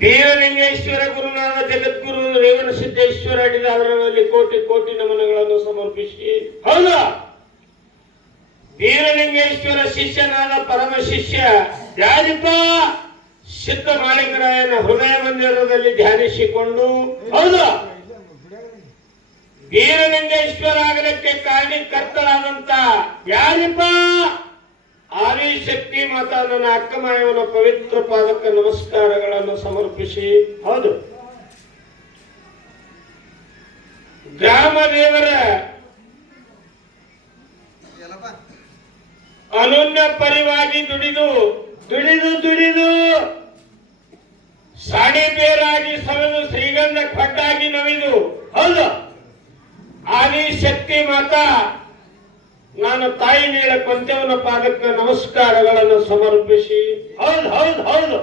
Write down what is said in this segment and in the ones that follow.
ಬೀರಲಿಂಗೇಶ್ವರ ಗುರುನಾಥ ಜಗದ್ಗುರು ರೇವಣ ಸಿದ್ದೇಶ್ವರ ಅಡಿದಾರರಲ್ಲಿ ಕೋಟಿ ಕೋಟಿ ನಮನಗಳನ್ನು ಸಮರ್ಪಿಸಿ, ಹೌದಾ, ಬೀರಲಿಂಗೇಶ್ವರ ಶಿಷ್ಯನಾದ ಪರಮ ಶಿಷ್ಯ ಯಾರಿಪ ಸಿದ್ಧ ಮಾಳಿಕರಾಯನ ಹೃದಯ ಮಂದಿರದಲ್ಲಿ ಧ್ಯಾನಿಸಿಕೊಂಡು, ಹೌದಾ, ಬೀರಲಿಂಗೇಶ್ವರ ಆಗಲಿಕ್ಕೆ ಕಾರಣಕರ್ತಳಾದಂತ ಯಾರಿಪ ಆದಿಶಕ್ತಿ ಮಾತಾ ನನ್ನ ಅಕ್ಕ ಮಾಯವನ ಪವಿತ್ರ ಪಾದಕ್ಕೆ ನಮಸ್ಕಾರಗಳನ್ನು ಸಮರ್ಪಿಸಿ, ಹೌದು, ಗ್ರಾಮ ದೇವರ ಅನನ್ಯ ಪರಿವಾಗಿ ದುಡಿದು ದುಡಿದು ದುಡಿದು ಸಾಡಿ ಬೇರಾಗಿ ಸವೆದು ಶ್ರೀಗಂಧ ಖಡ್ಡಾಗಿ ನವಿದು, ಹೌದು, ಆದಿಶಕ್ತಿ ಮಾತಾ ನಾನು ತಾಯಿ ನೀಳ ಕೊಂಚವನ ಪಾದಕ್ಕೆ ನಮಸ್ಕಾರಗಳನ್ನು ಸಮರ್ಪಿಸಿ, ಹೌದು ಹೌದು ಹೌದು,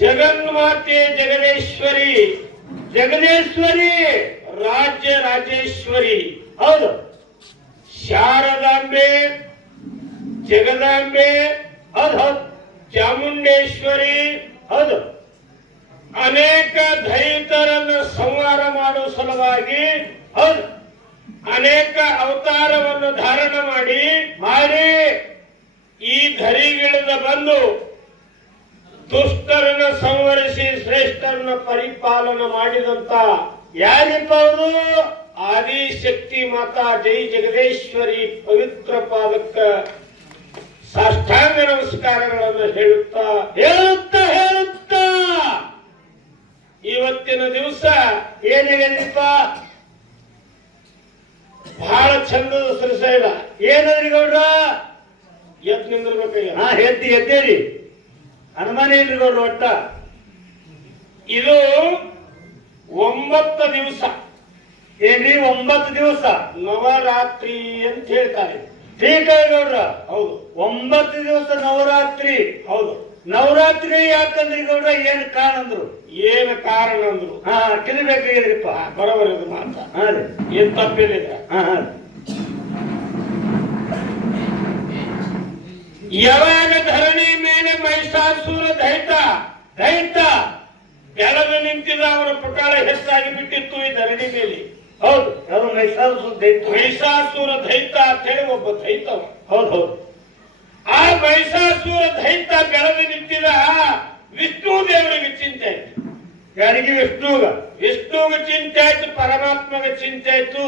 ಜಗನ್ಮಾತೆ ಜಗದೇಶ್ವರಿ ಜಗದೇಶ್ವರಿ ರಾಜ್ಯ ರಾಜೇಶ್ವರಿ, ಹೌದು, ಶಾರದಾಂಬೆ ಜಗದಾಂಬೆ, ಹೌದು ಹೌದು, ಚಾಮುಂಡೇಶ್ವರಿ, ಹೌದು, ಅನೇಕ ದೈತರನ್ನು ಸಂಹಾರ ಮಾಡುವ ಸಲುವಾಗಿ, ಹೌದು, ಅನೇಕ ಅವತಾರವನ್ನು ಧಾರಣ ಮಾಡಿ ಈ ಧರಿಗಿಳಿದ ಬಂದು ದುಷ್ಟರನ್ನು ಸಂವರಿಸಿ ಶ್ರೇಷ್ಠರನ್ನು ಪರಿಪಾಲನ ಮಾಡಿದಂತ ಯಾರಿಪ್ಪ ಅವರು ಆದಿಶಕ್ತಿ ಮಾತಾ ಜೈ ಜಗದೇಶ್ವರಿ ಪವಿತ್ರ ಪಾದಕ್ಕ ಸಾಷ್ಟಾಂಗ ನಮಸ್ಕಾರಗಳನ್ನು ಹೇಳುತ್ತಾ ಹೇಳುತ್ತಾ ಹೇಳುತ್ತಾ ಇವತ್ತಿನ ದಿವಸ ಏನಿದೆಪ್ಪ ಬಹಳ ಚಂದದ ಸರಸೈಲ ಏನದ್ರಿ ಗೌಡ್ರ ಎತ್ ನಿಂದಿರ್ಬೇಕಯ್ಯ. ಎದ್ದೇರಿ ಅನುಮಾನ ಇಲ್ರಿ ಗೌಡ್ರ. ಒಟ್ಟ ಇದು 9 ದಿವಸ ಏನ್ರಿ 9 ದಿವಸ ನವರಾತ್ರಿ ಅಂತ ಹೇಳ್ತಾರೆ. ಠೀಕ ಗೌಡ್ರ, ಹೌದು, 9 ದಿವಸ ನವರಾತ್ರಿ. ಹೌದು, ನವರಾತ್ರಿ ಯಾಕಂದ್ರಿ ಗೌಡ್ರ? ಏನ್ ಕಾರಣ ಅಂದ್ರು? ಏನ್ ಕಾರಣ ಅಂದ್ರು? ತಿಳಿಬೇಕಾಗಿದ್ರಿಪ್ಪ. ಬರೋಬರ್ ಇದು ಮಾತಾ, ಏನ್ ತಪ್ಪಿಲ್ಲ. ಯಾವಾಗ ಧರಣಿ ಮೇಲೆ ಮಹಿಷಾಸುರ ದೈತ ಬೆಳೆದು ನಿಂತಿದ್ದ, ಅವರ ಪುಟಾಳ ಹೆಚ್ಚಾಗಿ ಬಿಟ್ಟಿತ್ತು ಈ ಧರಣಿ ಮೇಲೆ. ಹೌದು, ಅದು ಮಹಿಷಾಸುರ ದೈತ ಅಂತ ಹೇಳಿ ಒಬ್ಬ ದೈತ. ಹೌದು ಹೌದು, ಆ ಮಹಿಷಾಸುರ ದೈತ ಬೆಳೆದು ನಿಂತಿದ ವಿಷ್ಣು ದೇವರಿಗೆ ಚಿಂತೆ ಆಯ್ತು. ಯಾರಿಗೆ? ವಿಷ್ಣುವಿಗೆ ಚಿಂತೆ ಆಯ್ತು, ಪರಮಾತ್ಮಗೆ ಚಿಂತೆ ಆಯ್ತು.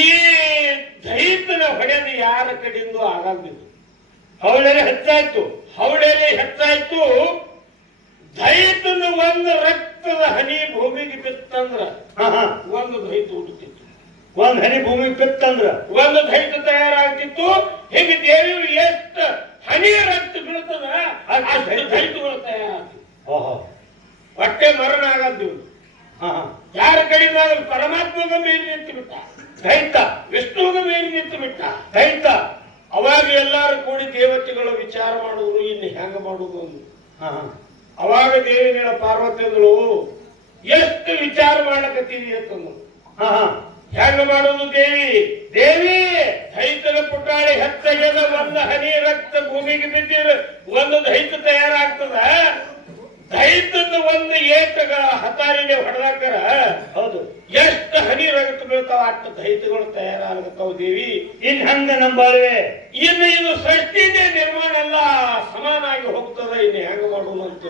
ಈ ದೈತನ ಹೊಡೆದು ಯಾರ ಕಡೆಯಿಂದ ಆಗಂಗಿಲ್ಲ. ಹವಳೇರಿ ಹೆಚ್ಚಾಯ್ತು. ದೈತನ ಒಂದು ರಕ್ತದ ಹನಿ ಭೂಮಿಗೆ ಬಿತ್ತಂದ್ರ ಒಂದು ದೈತ ಹುಡುಕಿತ್ತು. ಒಂದ್ ಹನಿ ಭೂಮಿಗೆ ಬಿತ್ತಂದ್ರ ಒಂದು ದೈತ ತಯಾರಾಗ್ತಿತ್ತು. ಹೀಗೆ ದೇವಿ ಎಷ್ಟು ಹನಿ ರಕ್ತ ಬೀಳ್ತದ ಅಷ್ಟು ದೈತಗಳು ತಯಾರಾಗ್ತಿತ್ತು. ಹೊಟ್ಟೆ ಮರಣ ಆಗದ್ದು ಯಾರ ಕಡೆಯಿಂದ? ಪರಮಾತ್ಮಗ ಮೇಲೆ ನಿಂತು ಬಿಟ್ಟ ದೈತ, ವಿಷ್ಣುವಿನ ಮೇಲೆ ನಿಂತು ಬಿಟ್ಟ ದೈತ. ಅವಾಗ ಎಲ್ಲಾರು ಕೂಡಿ ದೇವತೆಗಳು ವಿಚಾರ ಮಾಡುವುದು, ಇನ್ನು ಹೆಂಗ ಮಾಡುವುದು ಅಂದ್ರು. ಅವಾಗ ದೇವಿಗಳ ಪಾರ್ವತಿಗಳು ಎಷ್ಟು ವಿಚಾರ ಮಾಡ್ಲಕತ್ತೀವಿ ಅಂತಂದ್ರು. ಹೆಂಗ ಮಾಡುವುದು ದೇವಿ? ದೈತನ ಪುಟಾಳಿ ಹೆಚ್ಚಾಗ್ಯದ, ಒಂದು ಹನಿ ರಕ್ತ ಭೂಮಿಗೆ ಬಿದ್ದಿರ ಒಂದು ದೈತ ತಯಾರಾಗ್ತದ. ದೈತದ ಒಂದು ಏಟಗ ಹತಾರಿಗೆ ಹೊಡೆದಾಕರ, ಹೌದು, ಎಷ್ಟು ಹನಿ ರಕ್ತ ಬೀಳ್ತಾವ ಅಷ್ಟು ದೈತಗಳು ತಯಾರಾಗತ್ತಾವ ದೇವಿ. ಇನ್ ಹಂಗ ನಂಬಾಳ್ವೆ. ಇನ್ನು ಇದು ಸೃಷ್ಟಿನೇ ನಿರ್ಮಾಣ ಎಲ್ಲ ಸಮಾನಾಗಿ ಹೋಗ್ತದ, ಇನ್ನು ಹೆಂಗ ಮಾಡೋಣ ಅಂತ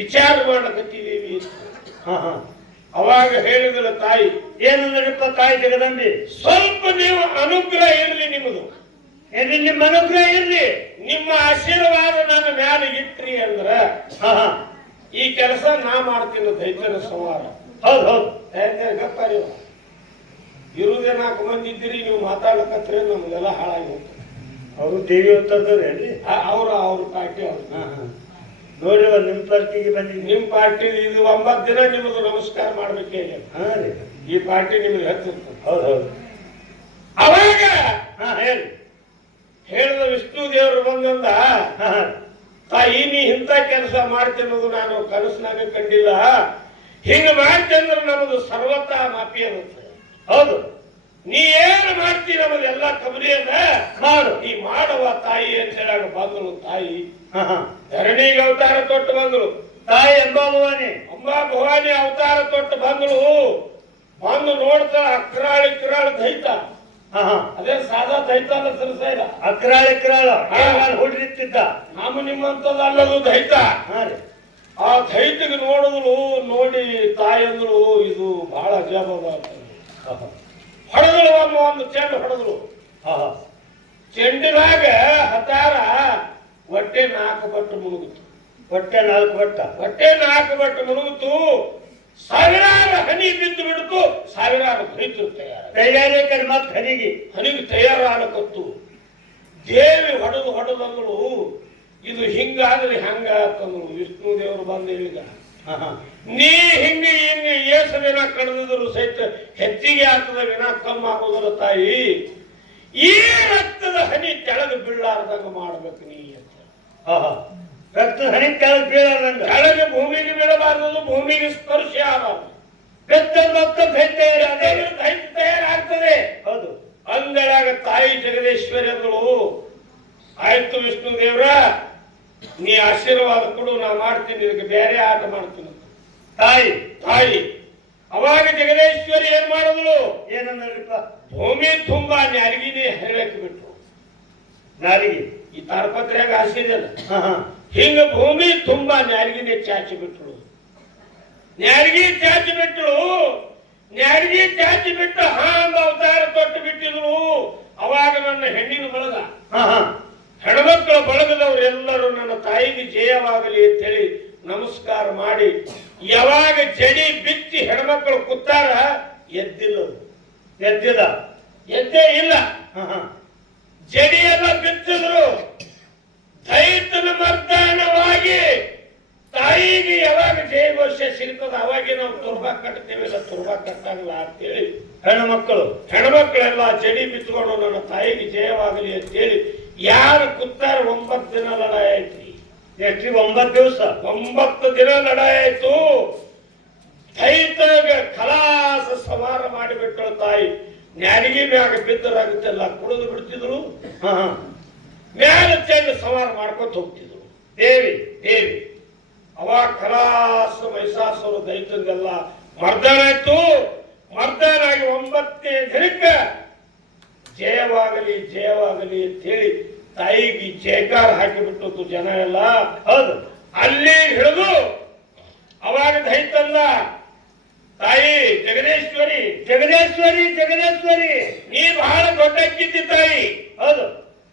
ವಿಚಾರ ಮಾಡ್ಲಕತ್ತೀವಿ. ಅವಾಗ ಹೇಳಿದಳ ತಾಯಿ. ಏನಂದ್ರಪ್ಪ ತಾಯಿ ಜಗದಂಬಿ? ಸ್ವಲ್ಪ ನೀವು ಅನುಗ್ರಹ ಇರ್ಲಿ, ನಿಮ್ಮದು ಏನ್ರಿ? ನಿಮ್ಮ ಅನುಗ್ರಹ ಇರ್ಲಿ, ನಿಮ್ಮ ಆಶೀರ್ವಾದ ನನ್ನ ಮ್ಯಾಲ ಇಟ್ರಿ ಅಂದ್ರ ಈ ಕೆಲಸ ನಾ ಮಾಡ್ತೀನಿ, ದೈತನ ಸಂಹಾರ. ಹೌದು ಹೌದು, ಗಪ್ಪಾರಿ ಇರುವುದೇ 4 ಮಂದಿ ಇದ್ದೀರಿ, ನೀವು ಮಾತಾಡ್ಲಕತ್ರೆ ನಮ್ಗೆಲ್ಲ ಹಾಳಾಗಿ ಹೋಗ್ತದೆ. ಅವರು ದೇವಿ ಅಂತಂದ್ರೆ ಅವ್ರ ಪಾರ್ಟಿ ಅವ್ರು ನೋಡ್ರಿ. ನಿಮ್ ಪಾರ್ಟಿಗೆ ಬಂದಿ, ನಿಮ್ ಪಾರ್ಟಿ ಇದು 9 ದಿನ ನಿಮ್ದು ನಮಸ್ಕಾರ ಮಾಡ್ಬೇಕೇ. ಈ ಪಾರ್ಟಿ ನಿಮ್ಗೆ ಹತ್ತಿರ್ತದೆ. ಹೌದು ಹೌದು. ಅವಾಗ ಹೇಳಿದ ವಿಷ್ಣು ದೇವರು ಬಂದಂದ, ತಾಯಿ ನೀ ಇಂಥ ಕೆಲಸ ಮಾಡ್ತೇನೋದು ನಾನು ಕನಸಿನಾಗ ಕಂಡಿಲ್ಲ. ಹಿಂಗ ಮಾಡ್ತಂದ್ರೆ ನಮ್ಮದು ಸರ್ವತಾ ಮಾಪಿ ಅನ್ನುತ್ತೆ. ಹೌದು, ನೀ ಏನು ಮಾಡ್ತಿ ನಮ್ಮದೆಲ್ಲ ಕಬರಿ ಅದ ಮಾಡು, ನೀ ಮಾಡುವ ತಾಯಿ ಅಂತ ಹೇಳಾಗ ಬಂದಳು ತಾಯಿ. ಧರಣಿಗೆ ಅವತಾರ ತೊಟ್ಟು ಬಂದಳು ತಾಯಿ ಅಂಬಾ ಭವಾನಿ ಅವತಾರ ತೊಟ್ಟು ಬಂದಳು. ಬಂದು ನೋಡ್ತಾ ಅಕ್ರಾಳಿ ದೈತ. ಅದೇ ಸಾದಾ ದೈತ ಅಲ್ಲ ಸರಸೈಲ, ಅಕ್ರಾಳ ಹುಡ್ರಿತ್ತಿದ್ದ. ನಮ್ಮ ನಿಮ್ಮಂತದ ಅಲ್ಲದು ದೈತ. ಆ ದೈತಿಗೆ ನೋಡಿದ್ಳು. ನೋಡಿ ತಾಯಿ ಅಂದಳು ಇದು ಬಹಳ ಅಜಾಬ. ಹೊಡೆದಳು ಒಂದು ಚೆಂಡು ಹೊಡೆದಳು. ಚೆಂಡಿನಾಗ ಹತಾರ ಹೊಟ್ಟೆ 4 ಬಟ್ಟು ಮುಳುಗಿತು. ಹೊಟ್ಟೆ 4 ಬಟ್ಟು ಮುಳುಗಿತು. ಸಾವಿರಾರು ಹನಿ ಬಿದ್ದು ಬಿಡ್ತು. ಸಾವಿರಾರು ರೈತರು ತಯಾರಿ ಮತ್ತೆ ಹನಿಗೆ ತಯಾರಾಗತ್ತು. ದೇವಿ ಹೊಡೆದಂಗಳು ಇದು ಹಿಂಗಾದ್ರೆ ಹಂಗ ಅಂತಂದ್ರು. ವಿಷ್ಣು ದೇವರು ಬಂದು ಹೇಳಿದ, ನೀ ಹಿಂಗೆ ಏಸು ದಿನ ಕಳೆದಿದ್ರು ಸಹಿತ ಹೆಚ್ಚಿಗೆ ಆಗ್ತದ ವಿನ ಕಮ್ಮಿ ಆಗೋದ್ರ ತಾಯಿ. ಈ ರಕ್ತದ ಹನಿ ಕೆಳಗೆ ಬೀಳಾರ್ದಂಗ ಮಾಡ್ಬೇಕು ನೀ ಅಂತ. ರಕ್ತದ ಹನಿ ಕೆಳಗೆ ಬೀಳಾರ್ದಂಗ, ಕೆಳಗೆ ಭೂಮಿಗೆ ಬೀಳಬಾರ್ದು, ಭೂಮಿಗೆ ಸ್ಪರ್ಶ ಆಗಬಾರ್ದು. ದೈತ್ಯ ತಯಾರಾಗ್ತದೆ. ಹೌದು. ಅಂಗಳಾಗ ತಾಯಿ ಜಗದೀಶ್ವರಿ ಅಂದಳು, ಆಯ್ತು ವಿಷ್ಣು ದೇವ್ರ ನೀ ಆಶೀರ್ವಾದ ಕೊಡು, ನಾ ಮಾಡ್ತೀನಿ, ಇದಕ್ಕೆ ಬೇರೆ ಆಟ ಮಾಡ್ತೀನಿ ತಾಯಿ. ಅವಾಗ ಜಗದೀಶ್ವರಿ ಏನ್ ಮಾಡಿದ್ಳು? ಏನಂದ್ರಪ್ಪ? ಭೂಮಿ ತುಂಬಾ ನ್ಯಾರಿಗಿನೇ ಹೇಳಕ್ಕೆ ಬಿಟ್ರು. ನಾರಿಗೆ ಈ ತಾರಪತ್ರೆಯಾಗ ಹಾಸಿದಲ್ಲ, ಹಿಂಗ ಭೂಮಿ ತುಂಬಾ ನ್ಯಾರಿಗಿನೇ ಚಾಚಿ ಬಿಟ್ರು. ನ್ಯಾರಿಗಿ ಚಾಚಿ ಬಿಟ್ಟು ಹಾಂಗ ಅವತಾರ ತೊಟ್ಟು ಬಿಟ್ಟಿದ್ರು. ಅವಾಗ ನನ್ನ ಹೆಣ್ಣಿನ ಬಳಗ, ಹೆಣ್ಮಕ್ಳ ಬಳಗದವರೆಲ್ಲರೂ ನನ್ನ ತಾಯಿಗೆ ಜಯವಾಗಲಿ ಅಂತೇಳಿ ನಮಸ್ಕಾರ ಮಾಡಿ, ಯಾವಾಗ ಜಡಿ ಬಿಚ್ಚಿ ಹೆಣ್ಮಕ್ಳು ಕೂತಾರ ಎದ್ದೇ ಇಲ್ಲ. ಜಡಿ ಎಲ್ಲ ಬಿಚ್ಚಿದ್ರು. ದೈತನ ಮರ್ದಾನವಾಗಿ ತಾಯಿಗೆ ಯಾವಾಗ ಜಯಘೋಷ ಸಿಗ್ತದ ಅವಾಗೆ ನಾವು ತುರ್ಬಾ ಕಟ್ತೇವಿಲ್ಲ, ತುರ್ಬಾ ಕಟ್ಟಾಗಲ್ಲ ಅಂತೇಳಿ ಹೆಣ್ಮಕ್ಳೆಲ್ಲ ಜಡಿ ಬಿತ್ಕೊಂಡು ನನ್ನ ತಾಯಿಗೆ ಜಯವಾಗಲಿ ಅಂತೇಳಿ ಯಾರು ಕೂತಾರ 9 ದಿನ ಲಡಾಯಿ ಆಯ್ತ್ರಿ. ಎಷ್ಟು? 9 ದಿವಸ, 9 ದಿನ ಲಡಾಯಿ ಆಯ್ತು. ದೈತಗ ಖಲಾಸ ಸವಾರ ಮಾಡಿಬಿಟ್ಟಳು ತಾಯಿ. ನ್ಯಾರಿಗೆ ಮ್ಯಾಗ ಬಿದ್ದರಾಗುತ್ತೆಲ್ಲ ಕುಡಿದು ಬಿಡ್ತಿದ್ರು. ಮ್ಯಾಲ ಚೆಂದ ಸವಾರ ಮಾಡ್ಕೊತ ಹೋಗ್ತಿದ್ರು ದೇವಿ. ಅವಾಗ ಖಲಾಸ ಮಹಿಷಾಸುರ ದೈತಂದೆಲ್ಲ ಮರ್ದನ ಆಯ್ತು. ಮರ್ದನಾಗಿ 9ನೇ ದಿನಕ್ಕೆ ಜಯವಾಗಲಿ ಅಂತ ಹೇಳಿ ತಾಯಿಗೆ ಜಯಕಾರ ಹಾಕಿಬಿಟ್ಟು ಜನ ಎಲ್ಲ. ಹೌದು. ಅಲ್ಲಿ ಹಿಡಿದು ಅವಾಗ ದೈತಂದ, ತಾಯಿ ಜಗದೀಶ್ವರಿ ನೀ ಬಹಳ ದೊಡ್ಡಕ್ಕಿದ್ದಿ ತಾಯಿ. ಹೌದು.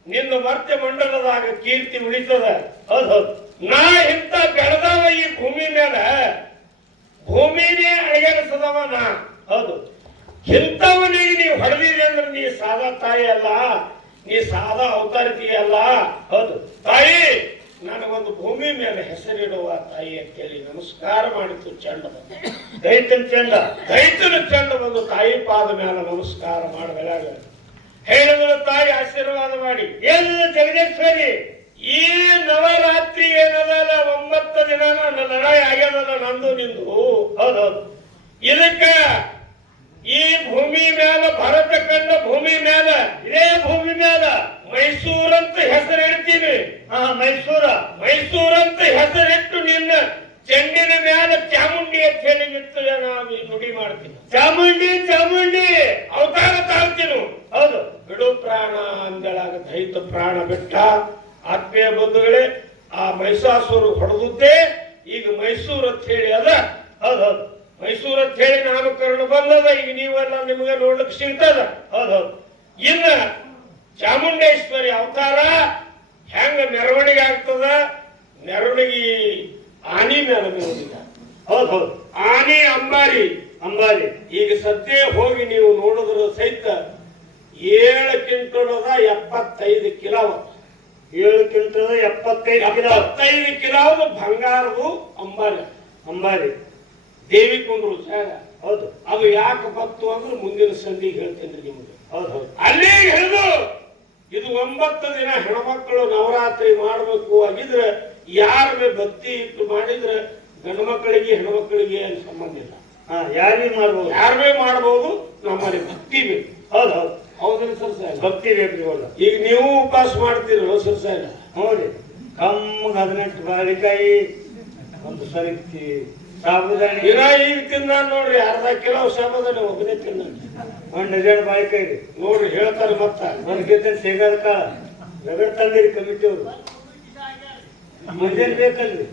ನಿನ್ನ ಮರ್ತ್ಯ ಮಂಡಲದಾಗ ಕೀರ್ತಿ ಉಳಿತದ. ಹೌದು. ನಾ ಇಂತ ಬೆಳೆದವ ಈ ಭೂಮಿ ಮೇಲೆ, ಭೂಮಿನೇ ಅಳಗಡಿಸದವ ನಾ. ಹೌದು. ಇಂಥವನಿಗೆ ನೀವು ಹೊಡೆದಿದೆ ಅಂದ್ರೆ ನೀ ಸಾದಾ ತಾಯಿ ಅಲ್ಲ, ನೀ ಸಾದಾ ಅವತಾರಿಕೆ ಅಲ್ಲ. ಹೌದು. ತಾಯಿ ನನಗೊಂದು ಭೂಮಿ ಮೇಲೆ ಹೆಸರಿಡುವ ತಾಯಿ ಅಂತೇಳಿ ನಮಸ್ಕಾರ ಮಾಡಿತು. ದೈತನ ಚಂಡ ಬಂದು ತಾಯಿ ಪಾದ ಮೇಲೆ ನಮಸ್ಕಾರ ಮಾಡಿದಾಗ ಹೇಳಿದ್ರು ತಾಯಿ ಆಶೀರ್ವಾದ ಮಾಡಿ. ಏನಿದೆ ಜಗದೀಶ್ವರಿ? ಈ ನವರಾತ್ರಿ ಏನದಲ್ಲ 9 ದಿನ ನನ್ನ ಲಡಾಯಿ ಆಗ್ಯದಲ್ಲ ನಂದು ನಿಂದು. ಹೌದೌದು. ಇದಕ್ಕ ಈ ಭೂಮಿ ಮೇಲೆ, ಭರತ ಕಂಡ ಭೂಮಿ ಮೇಲೆ, ಇದೇ ಭೂಮಿ ಮೇಲೆ ಮೈಸೂರಂತ ಹೆಸರು ಹೇಳ್ತೀನಿ. ಮೈಸೂರಂತ ಹೆಸರಿಟ್ಟು ನಿನ್ನ ಚೆಂಡಿನ ಮೇಲೆ ಚಾಮುಂಡಿ ಅಂತ ಹೇಳಿ ನಿಂತದೆ. ನಾವು ನುಡಿ ಮಾಡ್ತೀನಿ. ಚಾಮುಂಡಿ ಅವತಾರ ತಾಳ್ತೀನಿ. ಹೌದು. ಬಿಡು ಪ್ರಾಣ ಅಂದಳಾಗ ದೈತ ಪ್ರಾಣ ಬಿಟ್ಟ. ಆತ್ಮೀಯ ಬಂಧುಗಳೇ, ಆ ಮಹಿಷಾಸುರ ಹೊಡೆದುದ್ದೇ ಈಗ ಮೈಸೂರು ಅಂತ ಹೇಳಿ ಅದ. ಹೌದೌದು. ಮೈಸೂರು ಅಂತ ಹೇಳಿ ನಾಮಕರಣ ಬಂದದ. ಈಗ ನೀವೆಲ್ಲ ನಿಮಗೆ ನೋಡ್ಲಿಕ್ಕೆ ಸಿಗ್ತದ. ಹೌದೌದು. ಇನ್ನ ಚಾಮುಂಡೇಶ್ವರಿ ಅವತಾರ ಹೆಂಗ ಮೆರವಣಿಗೆ ಆಗ್ತದ? ಮೆರವಣಿಗೆ ಆನಿ ಮೇಲೆ ಮೆರವಣಿಗೆ. ಹೌದು. ಆನಿ ಅಂಬಾರಿ. ಈಗ ಸದ್ಯ ಹೋಗಿ ನೀವು ನೋಡಿದ್ರ ಸಹಿತ 7 ಕ್ವಿಂಟಲದ 75 ಕಿಲೋ. 7 ಕ್ವಿಂಟಲ್ 75 ಕಿಲೋ ಬಂಗಾರದು ಅಂಬಾರಿ ದೇವಿ ಕೊಂಡ್ರು ಜಾಗ. ಹೌದು. ಅದು ಯಾಕೆ ಬಂತು ಅಂದ್ರೆ ಮುಂದಿನ ಸಂಧಿಗೆ ಹೇಳ್ತೇನೆ ನಿಮಗೆ. ಹೌದು. ಅಲ್ಲೇ ಹಿಡಿದು ಇದು 9 ದಿನ ಹೆಣ್ಮಕ್ಳು ನವರಾತ್ರಿ ಮಾಡಬೇಕು ಆಗಿದ್ರೆ ಯಾರ ಮೇಲೆ ಭಕ್ತಿ ಇಟ್ಟು ಮಾಡಿದ್ರೆ ಗಂಡು ಮಕ್ಕಳಿಗೆ ಹೆಣ್ಮಕ್ಳಿಗೆ ಏನು ಸಂಬಂಧ ಇಲ್ಲ. ಯಾರೇ ಮಾಡಬಹುದು. ನಮ್ಮಲ್ಲಿ ಭಕ್ತಿ ಬೇಕು. ಹೌದ್ರಿ ಸರ್ ಸಾಹೇಬ್? ಭಕ್ತಿ ಬೇಕು. ಈಗ ನೀವು ಉಪವಾಸ ಮಾಡ್ತೀರ ಸರ್ ಸಾಹೇಬ್? ಹೌದ್ರಿ. ಕಮ್ಮಗ 18 ಬಾಳಿಕಾಯಿ ಒಂದು ಸರಿತಿ ಸಾಬುದಾನಿ ದಿನ ಈಗ ತಿಂದ ನೋಡ್ರಿ ಅರ್ಧ ಕಿಲೋ ಸಾಬುದಾನಿ ಒಬ್ಬನೇ ತಿನ್ನ 1 ಡಜನ್ ಬಾಳಿಕಾಯಿ ರೀ ನೋಡ್ರಿ ಹೇಳ್ತಾರೆ ಮತ್ತ ನನಗೆ ಶೇಂಗಾದ ಕಾಳ ರಗಡ್ ತಂದಿರಿ ಕಮಿಟಿ ಅವರು ಮತ್ತೇನ್ ಬೇಕಲ್ರಿ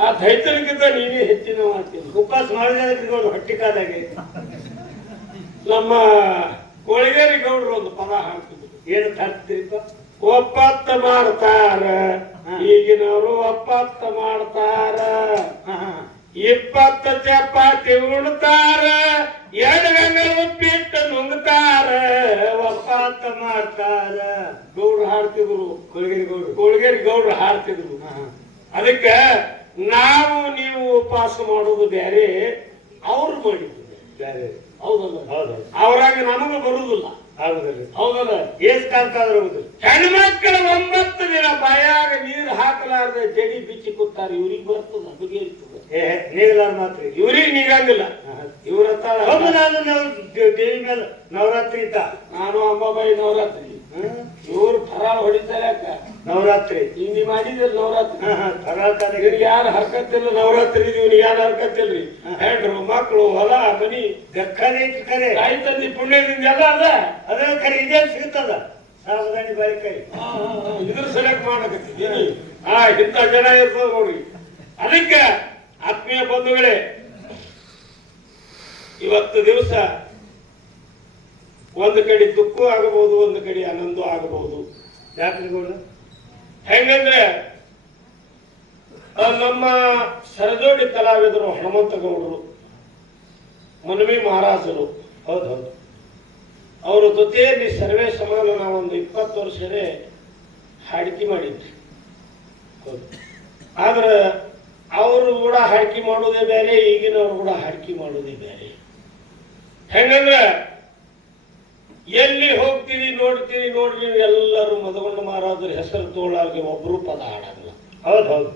ಆ ದೈತರಿಗಿಂತ ನೀವೇ ಹೆಚ್ಚಿನ ಮಾಡ್ತೀನಿ ಉಪವಾಸ ಮಾಡಿದ್ರೆ ಹೊಟ್ಟಿ ಕಾದಾಗೆ ನಮ್ಮ ಕೋಳಿಗೇರಿ ಗೌಡ್ರು ಒಂದು ಪದ ಹಾಕ್ತಿದ್ರು ಏನು ತರ್ತೀರಿಪ್ಪ ಒಪ್ಪತ್ತ ಮಾಡ್ತಾರ ಈಗಿನವರು ಒಪ್ಪತ್ತ ಮಾಡ್ತಾರ 20 ಚಪಾತಿ ಉಣ್ತಾರ 2 ಗಂಗಲ್ ಉಪ್ಪಿಟ್ಟು ನುಂಗ್ತಾರ ಒಪ್ಪಾತ ಮಾಡ್ತಾರ ಗೌಡ್ರು ಹಾಡ್ತಿದ್ರು ಕೋಳಿಗೇರಿ ಗೌಡ್ರು ಕೋಳಿಗೇರಿ ಗೌಡ್ರು ಹಾಡ್ತಿದ್ರು ಅದಕ್ಕೆ ನಾವು ನೀವು ಉಪವಾಸ ಮಾಡೋದು ಬೇರೆ ಅವ್ರು ಮಾಡಿದ್ರು ಬೇರೆ ಹೌದಲ್ಲ ಹೌದೌದು ಅವ್ರಾಗ ನಮಗೂ ಬರುದಿಲ್ಲ ಆಗುದಿಲ್ಲ ಹೌದಲ್ಲ ಏಸ್ ಕಾಂತಾದ್ರೂ ಹೋಗುದಿಲ್ಲ ಹೆಣ್ಮಕ್ಳ 9 ದಿನ ಬಾಯಾಗ ನೀರು ಹಾಕಲಾರ್ದ ಜಡಿ ಬಿಚ್ಚಿ ಕೂತಾರ ಇವ್ರಿಗೆ ಬರ್ತದ ಬಗೆಹರಿತದ ನೀಗಲಾರ ಮಾತ್ರ ಇವ್ರಿಗೆ ನೀಗಂಗಿಲ್ಲ ಇವ್ರ ನಾನು ದೇವಿ ಮೇಲೆ ನವರಾತ್ರಿ ಇದ್ದ ನಾನು ಅಂಬಾಬಾಯಿ ನವರಾತ್ರಿ ಇವ್ರು ಫರಾಳ ಹೊಡಿತಾರೆ ಅಕ್ಕ ನವರಾತ್ರಿ ಹಿಂದಿ ಮಾಡಿದ್ರು ನವರಾತ್ರಿ ಫರಾಳ ತಾನೇ ಇವ್ರಿಗೆ ಯಾರು ಹರ್ಕತ್ತಿಲ್ಲ ನವರಾತ್ರಿ ಇವ್ನಿಗೆ ಯಾರು ಹರ್ಕತ್ತಿಲ್ರಿ ಹೆಂಡ್ರು ಮಕ್ಕಳು ಹೊಲ ಮನಿ ಕರೆ ಕರೆ ತಾಯಿ ತಂದಿ ಪುಣ್ಯದಿಂದ ಎಲ್ಲ ಅದ ಅದೇ ಕರೆ ಇದೇ ಸಿಗುತ್ತದ ಸಾಬುದಾನಿ ಬಾಳಿಕಾಯಿ ಇದ್ರ ಸೆಲೆಕ್ಟ್ ಮಾಡಕತ್ತೀನಿ ಇಂಥ ಜನ ಇರ್ತದ ನೋಡ್ರಿ ಅದಕ್ಕೆ ಆತ್ಮೀಯ ಬಂಧುಗಳೇ ಇವತ್ತು ದಿವಸ ಒಂದು ಕಡೆ ದುಃಖ ಆಗಬಹುದು ಒಂದು ಕಡೆ ಆನಂದ ಆಗಬಹುದು ಯಾಕ್ರಿ ಗೌಡ ಹೆಂಗಂದ್ರೆ ನಮ್ಮ ಸರಜೋಡಿ ಕಲಾವಿದರು ಹನುಮಂತ ಗೌಡರು ಮನವಿ ಮಹಾರಾಜರು ಹೌದು ಹೌದು ಅವರ ಜೊತೆಯಲ್ಲಿ ಸರ್ವೇ ಸಮಾನ ನಾವೊಂದು 20 ವರ್ಷನೇ ಹಾಡಿಕೆ ಮಾಡಿದ್ವಿ ಹೌದು ಆದ್ರೆ ಅವರು ಕೂಡ ಹಾಡಿಕೆ ಮಾಡೋದೇ ಬೇರೆ ಈಗಿನವ್ರು ಕೂಡ ಹಾಡಿಕೆ ಮಾಡೋದೇ ಬೇರೆ ಹೆಂಗಂದ್ರೆ ಎಲ್ಲಿ ಹೋಗ್ತೀರಿ ನೋಡ್ತೀರಿ ನೋಡ್ರಿ ಎಲ್ಲರೂ ಮದಗೊಂಡ ಮಹಾರಾಜರ ಹೆಸರು ತೋಳಾಗಿ ಒಬ್ರು ಪದ ಹಾಡಲ್ಲ ಹೌದು ಹೌದು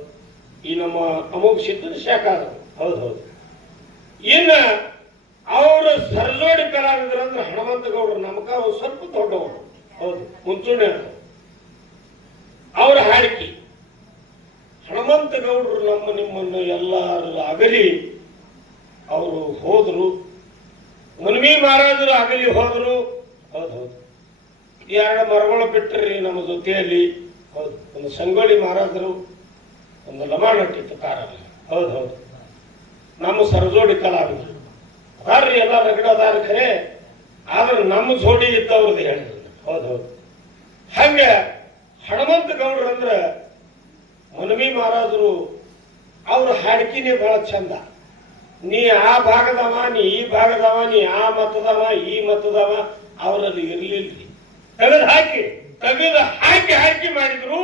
ಈ ನಮ್ಮ ಅಮೋಘ ಸಿದ್ಧ ಶಾಖಾದರು ಹೌದು ಹೌದು ಇನ್ನ ಅವರು ಸರಜೋಡಿ ಕಲಾವಿದರಂದ್ರೆ ಹನುಮಂತ ಗೌಡರು ನಮಗ ಸ್ವಲ್ಪ ದೊಡ್ಡವರು ಹೌದು ಮುಂಚೂಣಿ ಅವರ ಹಾಡಿಕೆ ಹನುಮಂತ ಗೌಡರು ನಿಮ್ಮನ್ನು ಎಲ್ಲರೂ ಅಗಲಿ ಅವರು ಹೋದ್ರು ಮನವಿ ಮಹಾರಾಜರು ಅಗಲಿ ಹೋದ್ರು ಹೌದು ಹೌದು 2 ಮರಗಳು ಬಿಟ್ಟರಿ ನಮ್ಮ ಜೊತೆಯಲ್ಲಿ ಹೌದು ಒಂದು ಸಂಗೊಳ್ಳಿ ಮಹಾರಾಜರು ಒಂದು ಲಮಾಣಟ್ಟಿ ತುಕಾರ ಹೌದು ಹೌದು ನಮ್ಮ ಸರಜೋಡಿ ಕಲಾವಿದರು ಅದಾರ್ರಿ ಎಲ್ಲ ರಗಡ ಅದಾರ ಖರೆ ಆದ್ರೆ ನಮ್ಮ ಜೋಡಿ ಇದ್ದವ್ರದ್ದು ಹೇಳಿದ್ರು ಹೌದು ಹೌದು ಹಂಗ ಹನುಮಂತ ಗೌಡ್ರು ಅಂದ್ರ ಮನವಿ ಮಹಾರಾಜರು ಅವ್ರ ಹಾಡಿಕೆನೆ ಬಹಳ ಚಂದ ನೀ ಆ ಭಾಗದವ ನೀ ಈ ಭಾಗದವ ನೀ ಆ ಮತದವ ಈ ಮತದವ ಅವರಲ್ಲಿ ಇರ್ಲಿಲ್ರಿ ತೆಗೆದು ಹಾಕಿ ಹಾಕಿ ಮಾಡಿದ್ರು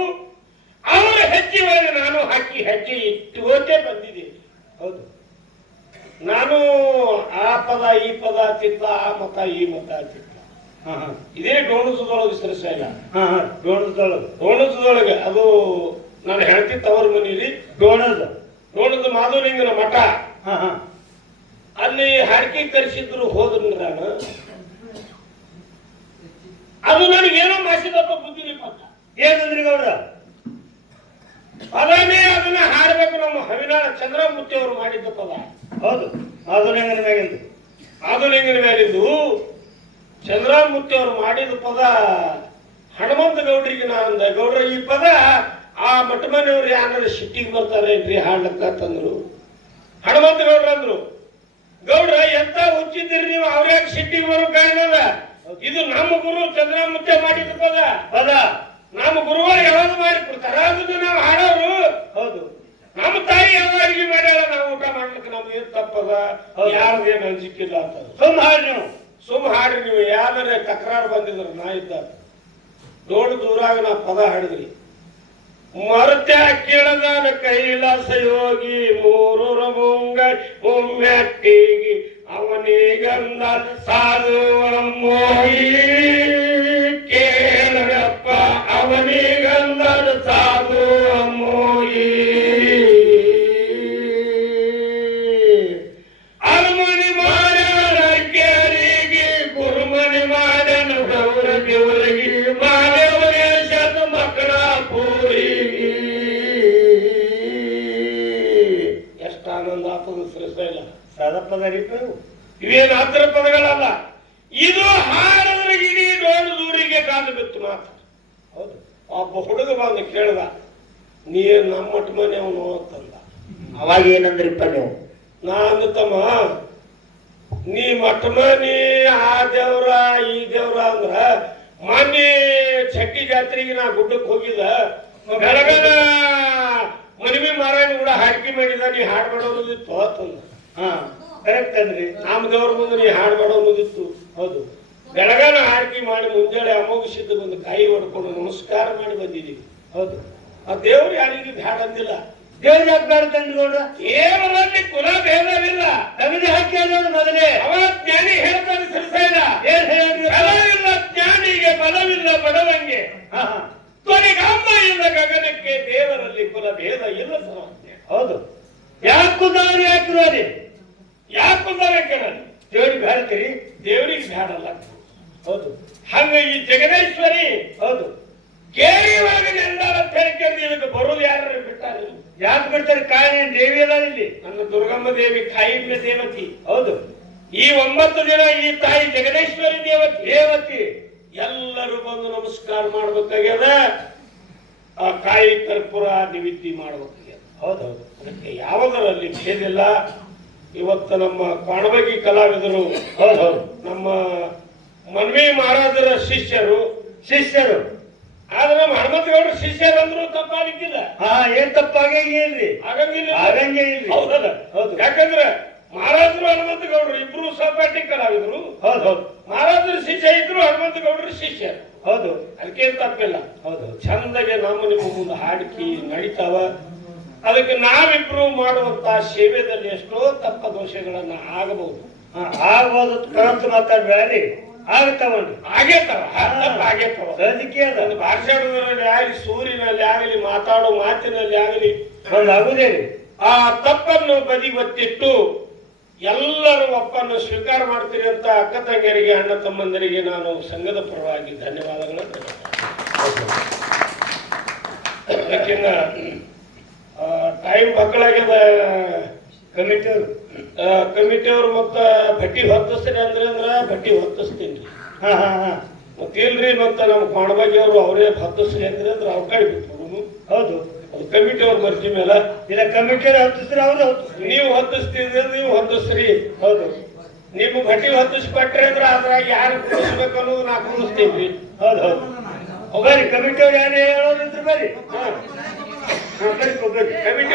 ಅವರ ಹೆಜ್ಜೆಗಳಿಗೆ ನಾನು ಹಾಕಿ ಹೆಜ್ಜೆ ಇಟ್ಟುಕೋತೆ ಬಂದಿದ್ದೀನಿ ಹೌದು ನಾನು ಆ ಪದ ಈ ಪದ ತಿತ್ತ ಆ ಮತ ಈ ಮತ ತಿತ್ತ ಇದೇ ಡೋಣಸದೊಳಗೆ ಸರಿಸಿಲ್ಲ ಡೋಣಸದೊಳಗೆ ಅದು ನಾನು ಹೇಳ್ತಿದ್ದ ಅವ್ರ ಮನೇಲಿ ಡೋಣದ ಮಾಧವಲಿಂಗನ ಮಠ ಅಲ್ಲಿ ಹಾಡಿಕೆ ಕರೆಸಿದ್ರು ಹೋದ್ರು ನಾನು ಅದು ನನಗೇನೋ ಮಾಸಿದಪ್ಪ ಬುದ್ಧಿ ಪಕ್ಕ ಏನಂದ್ರಿ ಗೌಡ್ರ ಪದನೇ ಅದನ್ನ ಹಾಡ್ಬೇಕು ನಮ್ಮ ಹವಿನಾಳ ಚಂದ್ರಮೂರ್ತಿ ಅವರು ಮಾಡಿದ್ದ ಪದ ಹೌದು ಮಾಧವಲಿಂಗನ ಮ್ಯಾಗಿಂದು ಮಾಧವಲಿಂಗನ ಮೇಲಿಂದು ಚಂದ್ರಮೂರ್ತಿ ಅವರು ಮಾಡಿದ ಪದ ಹನುಮಂತ ಗೌಡ್ರಿಗೆ ನಾನಂದ ಗೌಡ್ರ ಈ ಪದ ಆ ಮಠ ಮನೆಯವ್ರು ಯಾರು ಸಿಟ್ಟಿಗೆ ಬರ್ತಾರೇನ್ರಿ ಹಾಡ್ಲಕ್ಕ ತಂದ್ರು ಹನುಮಂತ ಗೌಡ್ರ ಅಂದ್ರು ಗೌಡ್ರ ಎಂತ ಹುಚ್ಚಿದ್ದೀರಿ ನೀವು ಅವ್ರ್ಯಾಕೆ ಸಿಟ್ಟಿಗೆ ಬರೋ ಕಾರಣದ ಇದು ನಮ್ಮ ಗುರು ಚಂದ್ರಮೂರ್ತಿ ಮಾಡಿದ ಪದ ನಮ್ಮ ಗುರುಗಳು ಯಾವಾಗ ಮಾಡಿ ಕೊಡ್ತಾರ ಅದನ್ನ ನಾವು ಹಾಡೋರು ಹೌದು ನಮ್ಮ ತಾಯಿ ಯಾವ ಅಡಿಗೆ ಮಾಡ್ಯಾರ ನಾವು ಊಟ ಮಾಡ್ಲಿಕ್ಕೆ ನಮ್ದು ಏನ್ ತಪ್ಪದ ಯಾರದೇನು ಅಂಜಿಕಿಲ್ಲ ಅಂತ ಸುಮ್ ಹಾಡ್ರಿ ನೀವು ಯಾರ ತಕರಾರು ಬಂದಿದ್ರು ನಾ ಇದ್ದ ದೊಡ್ಡ ದೂರಾಗ ನಾ ಪದ ಹಾಡಿದ್ರಿ ಮರ್ತ್ಯ ಕೇಳದಾನ ಕೈಲಾಸ ಯೋಗಿ ಮೂರೂರ ಮುಂಗ ಒಮ್ಮೆಟ್ಟಿಗಿ ಅವನಿಗಂದ ಸಾಧು ಮೋಗಿ ಕೇಳಪ್ಪ ಅವನಿಗಂದ ಸಾಧು ಮೋಗಿ ಅರಮನೆ ಮಾಡ್ಯಾನ ಕೇರಿಗೆ ಗುರುಮನೆ ಮಾಡ್ಯಾನ ಗೌರ ದೇವರಿಗೆ ಮಾದೇವರೇಶದ ಮಕ್ಕಳ ಪೂರಿಗೆ ಆನಂದ ಆಪದ ಶ್ರೀಶೈಲ ಸಾದಾ ಪದ ರೀಪ ಇವು. ಇವೇನು ಹತ್ತಿರ ಪದಗಳಲ್ಲ. ಇದು ಹಾಡಿದ್ರೆ ಇಡೀ ಡೋಳು ದೂರಿಗೆ ಕಾದು ಬಿತ್ತು ಮಾತು. ಹೌದು. ಒಬ್ಬ ಹುಡುಗ ಬಂದು ಕೇಳ್ದ, ನೀ ನಮ್ಮ ಮಠ ಮನೆ ಅವನು ಅಂತಂದ. ಅವಾಗ ಏನಂದ್ರಿಪ್ಪ ನೀವು? ನಾ ಅಂದತಮ್ಮ, ನೀ ಮಠ ಮನಿ ಆ ದೇವ್ರ ಈ ದೇವ್ರ ಅಂದ್ರ ಮೊನ್ನೆ ಚಟ್ಟಿ ಜಾತ್ರೆಗೆ ನಾ ಗುಡ್ಡಕ್ಕೆ ಹೋಗಿದ್ದ, ಬೆಳಗನ ಮನಿಮಿ ಮಾರಾಯಣ ಕೂಡ ಹಾಡಿಕೆ ಮಾಡಿದ, ನೀ ಹಾಡು ಮಾಡೋದಿತ್ತು ಅಂತಂದ. ಹಾ ಕರೆಕ್ಟ್ ಅಂದ್ರಿ. ನಮ್ಮ ದೇವ್ರ ಮುಂದೆ ನೀ ಹಾಡು ಮಾಡೋದಿತ್ತು. ಹೌದು. ಬೆಳಗಾನ ಆರತಿ ಮಾಡಿ ಮುಂಜಾನೆ ಅಮೋಘ ಒಂದು ಕೈ ಹೊಡ್ಕೊಂಡು ನಮಸ್ಕಾರ ಮಾಡಿ ಬಂದಿದ್ದೀವಿ. ಹೌದು. ಆ ದೇವ್ರು ಯಾರಿಗೆ ಬ್ಯಾಡ ಅಂದಿಲ್ಲ. ದೇವ್ರ ಯಾಕೆ ಬೇಡ ತಂದ್ಕೊಂಡ್ರ? ಕೇವಲಲ್ಲಿ ಕುಲ ಭೇದವಿಲ್ಲ. ತಗದಿ ಹಾಕಿ ಅನ್ನೋದು ಮೊದಲೇ ಅವ ಜ್ಞಾನಿ ಹೇಳ್ತಾನೆ ಶ್ರೀಶೈಲ, ಏನ್ ಹೇಳಿದ್ರಿ? ಬಲವಿಲ್ಲ ಜ್ಞಾನಿಗೆ ಬಲವಿಲ್ಲ ಬಡವಂಗೆ, ಹಾ ಹಾ ಕೊನೆಗಮ್ಮ ಇಲ್ಲ ಗಗನಕ್ಕೆ, ದೇವರಲ್ಲಿ ಕುಲ ಭೇದ ಇಲ್ಲ ಸಮಸ್ಯೆ. ಹೌದು. ಯಾಕೆ ಕುಂದಾವರಿ ಹಾಕಿರೋರಿ? ಯಾಕೆ ಕುಂದಾರೆ ಕೇಳಲಿ? ದೇವ್ರಿಗೆ ಹಾಡ್ತೀರಿ? ದೇವ್ರಿಗೆ ಬ್ಯಾಡಲ್ಲ. ಹೌದು. ಹಂಗ ಈ ಜಗದೇಶ್ವರಿ ಹೌದು. ಕೇರಿವಾಗ ಎಲ್ಲರ ತೆರಕೆಂದು ಇದಕ್ಕೆ ಬರೋದು ಯಾರು ಬಿಟ್ಟಾರೆ? ಯಾಕೆ ಬಿಡ್ತಾರೆ? ಕಾರಣ ದೇವಿ ಅದ ಇಲ್ಲಿ. ನನ್ನ ದುರ್ಗಮ್ಮ ದೇವಿ ಕಾಯಿನ ದೇವತಿ. ಹೌದು. ಈ 9 ದಿನ ಈ ತಾಯಿ ಜಗದೇಶ್ವರಿ ದೇವತಿ ಎಲ್ಲರೂ ಬಂದು ನಮಸ್ಕಾರ ಮಾಡ್ಬೇಕಾಗ್ಯದ. ಆ ಕಾಯಿ ಕರ್ಪೂರ ನಿವಿದ್ದಿ ಮಾಡ್ಬೇಕಾಗ್ಯದ. ಹೌದೌದು. ಅದಕ್ಕೆ ಯಾವುದರಲ್ಲಿ ಭೇದಿಲ್ಲ. ಇವತ್ತು ನಮ್ಮ ಕಾಣಬಗಿ ಕಲಾವಿದರು, ಹೌದೌದು, ನಮ್ಮ ಮನ್ವಿ ಮಹಾರಾಜರ ಶಿಷ್ಯರು ಆದ್ರೆ ನಮ್ಮ ಹನುಮಂತಗೌಡರ ಶಿಷ್ಯರು ಅಂದ್ರೂ ತಪ್ಪಾಗಿದ್ದಿಲ್ಲ. ಹಾ ಏನ್ ತಪ್ಪಾಗೇನ್ರಿ? ಆಗಂಗಿಲ್ಲ. ಆಗಂಗೆ ಇಲ್ರಿ. ಹೌದಲ್ಲ? ಹೌದು. ಯಾಕಂದ್ರೆ ಮಹಾರಾಜರು ಹನುಮಂತಗೌಡರು ಇಬ್ರು ಸಹಪಾಠಿ ಕಲಾವಿದರು. ಹೌದು. ಮಹಾರಾಜರ ಶಿಷ್ಯ ಇದ್ರು, ಹನುಮಂತಗೌಡರ ಶಿಷ್ಯರು. ಹೌದು. ಅದಕ್ಕೇನ್ ತಪ್ಪಿಲ್ಲ. ಹೌದು. ಚಂದಗೆ ನಮ್ಮ ನಿಮ್ಮ ಮುಂದೆ ಹಾಡಿಕೆ ನಡೀತಾವ. ಅದಕ್ಕೆ ನಾವಿಬ್ರು ಮಾಡುವಂತ ಸೇವೆದಲ್ಲಿ ಎಷ್ಟೋ ತಪ್ಪ ದೋಷಗಳನ್ನ ಆಗಬಹುದು. ಆಗ್ಬೋದು. ಕರೆಂಟ್ ಮಾತಾಡ್ಬೇಡಿ, ಆಗ್ತಾವನ್ರಿ. ಆಗೇತಾವ, ಆಗೇತಾವ. ಅದಕ್ಕೆ ಒಂದು ಭಾಷಣದಲ್ಲಿ ಆಗಲಿ, ಸೂರಿನಲ್ಲಿ ಆಗಲಿ, ಮಾತಾಡೋ ಮಾತಿನಲ್ಲಿ ಆಗಲಿ ಒಂದು ಆಗುದೇರಿ. ಆ ತಪ್ಪನ್ನು ಬದಿಗೊತ್ತಿಟ್ಟು ಎಲ್ಲರೂ ಒಪ್ಪನ್ನು ಸ್ವೀಕಾರ ಮಾಡ್ತೀರಿ ಅಂತ ಅಕ್ಕ ತಂಗಿಯರಿಗೆ, ಅಣ್ಣ ತಮ್ಮಂದರಿಗೆ ನಾನು ಸಂಘದ ಪರವಾಗಿ ಧನ್ಯವಾದಗಳನ್ನು ಯಾಕೆಂದ ಟೈಮ್ ಮಕ್ಕಳಾಗ್ಯದ. ಕಮಿಟಿಯವರು ಮತ್ತ ಬಟ್ಟಿ ಹೊತ್ತಿಸ್ತೀನಿ ಅಂದ್ರೆ ಬಟ್ಟಿ ಹೊತ್ತಿಸ್ತೀನಿ. ಹಾ ಹಾ ಹಾ ಮತ್ತಿಲ್ರಿ ಮತ್ತ ನಮ್ಮ ಕಾಣಬಾಗಿ ಅವರು ಅವರೇ ಹೊತ್ತಿಸ್ರಿ ಅಂದ್ರೆ ಅವ್ರ ಕೈ ಬಿಟ್ಟು. ಹೌದು. ಅದು ಕಮಿಟಿ ಅವ್ರ ಮರ್ಜಿ ಮೇಲೆ. ಇಲ್ಲ ಕಮಿಟಿ ಹತ್ತಿಸ್ರಿ, ಅವ್ರು ಹೊತ್ತಿಸ್ರಿ. ನೀವು ಹೊತ್ತಿಸ್ತಿದ್ರೆ ನೀವು ಹೊತ್ತಿಸ್ರಿ. ಹೌದು. ನೀವು ಬಟ್ಟಿ ಹೊತ್ತಿಸ್ಕೊಟ್ರಿ ಅಂದ್ರೆ ಅದ್ರಾಗ ಯಾರು ಕುಡಿಸ್ಬೇಕು ಅನ್ನೋದು ನಾ ಕುಡಿಸ್ತೀವಿ. ಹೌದು ಹೌದು. ಬರ್ರಿ ಕಮಿಟಿ ಅವ್ರು ಯಾರು ಹೇಳೋದಿದ್ರು ಬರ್ರಿ. ಹಾ ಬರ್ರಿ. ಕಮಿಟಿ